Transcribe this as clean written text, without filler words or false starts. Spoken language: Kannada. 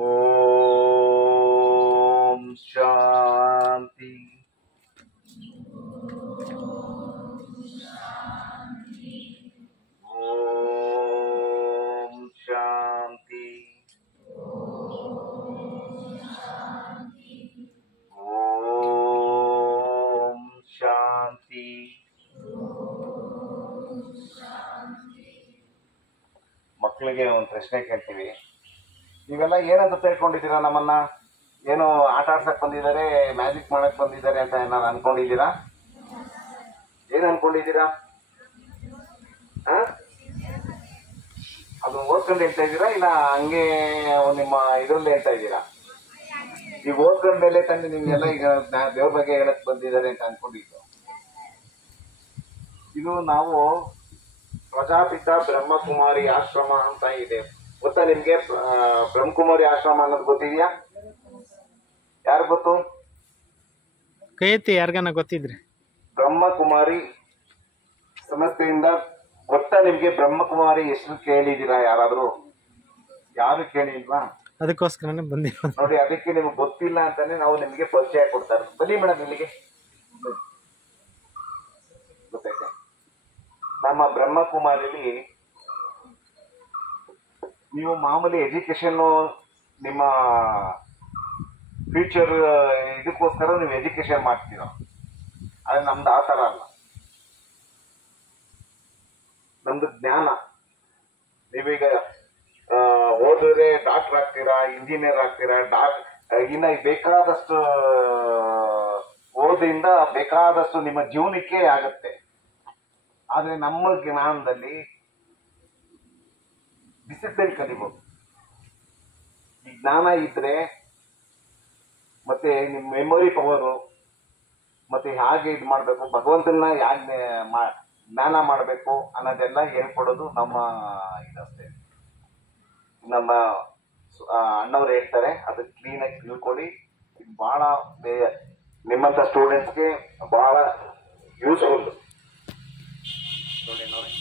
ಓಂ ಶಾಂತಿ. ಓಂ ಶಾಂತಿ. ಓಂ ಶಾಂತಿ. ಮಕ್ಕಳಿಗೆ ಒಂದು ಪ್ರಶ್ನೆ ಕೇಳ್ತೀವಿ. ನೀವೆಲ್ಲ ಏನಂತ ತಿಳ್ಕೊಂಡಿದ್ದೀರಾ? ನಮ್ಮನ್ನ ಏನು ಆಟ ಆಡ್ಸಕ್ ಬಂದಿದ್ದಾರೆ, ಮ್ಯಾಜಿಕ್ ಮಾಡಕ್ ಬಂದಿದ್ದಾರೆ ಅಂತ ಏನಾದ್ರು ಅನ್ಕೊಂಡಿದ್ದೀರಾ? ಏನ್ ಅನ್ಕೊಂಡಿದ್ದೀರಾ? ಅದು ಓದ್ಕೊಂಡು ಹೇಳ್ತಾ ಇದ್ದೀರಾ ಇಲ್ಲ ಹಂಗೆ ನಿಮ್ಮ ಇದ್ರಲ್ಲಿ ಹೇಳ್ತಾ ಇದ್ದೀರಾ? ಈಗ ಓದ್ಕೊಂಡ ಮೇಲೆ ತಂದು ನಿಮ್ಗೆಲ್ಲ ಈಗ ದೇವ್ರ ಬಗ್ಗೆ ಹೇಳಕ್ ಬಂದಿದ್ದಾರೆ ಅಂತ ಅನ್ಕೊಂಡಿದ್ದು. ಇದು ನಾವು ಪ್ರಜಾಪಿತ ಬ್ರಹ್ಮಕುಮಾರಿ ಆಶ್ರಮ ಅಂತ ಇದೆ. ಗೊತ್ತಾ ನಿಮ್ಗೆ? ಬ್ರಹ್ಮಕುಮಾರಿ ಆಶ್ರಮ ಅನ್ನೋದು ಗೊತ್ತಿದ್ಯಾ? ಯಾರು ಗೊತ್ತು? ಕೈ ಎತ್ತಿ ಯಾರಿಗಾನ ಗೊತ್ತಿದ್ರೆ. ಬ್ರಹ್ಮಕುಮಾರಿ ಸಂಸ್ಥೆಯಿಂದ ಗೊತ್ತಾ ನಿಮ್ಗೆ? ಬ್ರಹ್ಮಕುಮಾರಿ ಹೆಸರು ಕೇಳಿದೀರಾ ಯಾರಾದ್ರೂ? ಯಾರು ಕೇಳಿಲ್ವಾ? ಅದಕ್ಕೋಸ್ಕರನೇ ಬಂದಿರೋದು ನೋಡಿ. ಅದಕ್ಕೆ ನಿಮ್ಗೆ ಗೊತ್ತಿಲ್ಲ ಅಂತಾನೆ ನಾವು ನಿಮ್ಗೆ ಪರಿಚಯ ಕೊಡ್ತಾರೆ. ಬನ್ನಿ ಮೇಡಮ್ ಇಲ್ಲಿಗೆ. ಗೊತ್ತೈತೆ? ನಮ್ಮ ಬ್ರಹ್ಮಕುಮಾರಿಲಿ ನೀವು ಮಾಮೂಲಿ ಎಜುಕೇಶನ್, ನಿಮ್ಮ ಫ್ಯೂಚರ್ ಇದಕ್ಕೋಸ್ಕರ ನೀವು ಎಜುಕೇಶನ್ ಮಾಡ್ತೀರ. ಆದ್ರೆ ನಮ್ದು ಆ ಥರ ಅಲ್ಲ. ನಮ್ದು ಜ್ಞಾನ. ನೀವೀಗ ಓದಿದ್ರೆ ಡಾಕ್ಟರ್ ಆಗ್ತೀರಾ, ಇಂಜಿನಿಯರ್ ಆಗ್ತೀರಾ, ಇನ್ನ ಬೇಕಾದಷ್ಟು ಓದಿಂದ ಬೇಕಾದಷ್ಟು ನಿಮ್ಮ ಜೀವನಕ್ಕೆ ಆಗತ್ತೆ. ಆದ್ರೆ ನಮ್ಮ ಜ್ಞಾನದಲ್ಲಿ ಡಿಸಿಪ್ಲಿನ್ ಕಲಿಬಹುದು. ಈ ಜ್ಞಾನ ಇದ್ರೆ ಮತ್ತೆ ನಿಮ್ಮ ಮೆಮೊರಿ ಪವರು, ಮತ್ತೆ ಹೇಗೆ ಇದು ಮಾಡಬೇಕು, ಭಗವಂತನ ಹೇಗೆ ಜ್ಞಾನ ಮಾಡಬೇಕು ಅನ್ನೋದೆಲ್ಲ ಹೇಳ್ಕೊಡೋದು ನಮ್ಮ ಇದಷ್ಟೇ. ನಮ್ಮ ಅಣ್ಣವ್ರು ಹೇಳ್ತಾರೆ, ಅದು ಕ್ಲೀನಾಗಿ ತಿಳ್ಕೊಳ್ಳಿ. ಇದು ಬಹಳ ನಿಮ್ಮಂತ ಸ್ಟೂಡೆಂಟ್ಸ್ಗೆ ಬಹಳ ಯೂಸ್ಫುಲ್. ನೋಡಿ ನೋಡಿ.